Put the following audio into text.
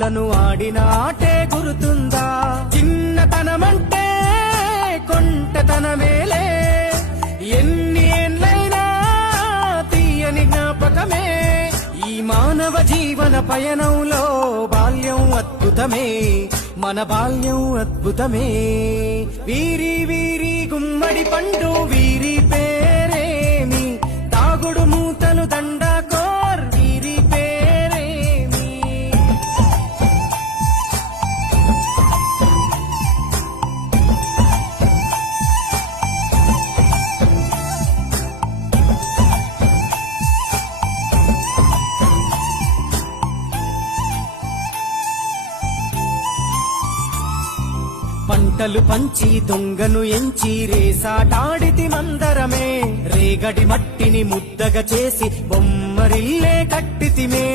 లను ఆడిన ఆటే గురుతుందా? చిన్నతనమంటే కొంటతనమేలే, ఎన్ని ఏళ్ళైనా తీయని జ్ఞాపకమే. ఈ మానవ జీవన పయనంలో బాల్యం అద్భుతమే, మన బాల్యం అద్భుతమే. వీరి వీరి గుమ్మడి పండు వీరి పేరేమి, తాగుడు మూతలు దండాకోర్ వీరి పేరేమి. పంటలు పంచి దొంగను ఎంచి రేసాటాడితి మందరమే, రేగడి మట్టిని ముద్దగా చేసి బొమ్మరిల్లే కట్టితిమే.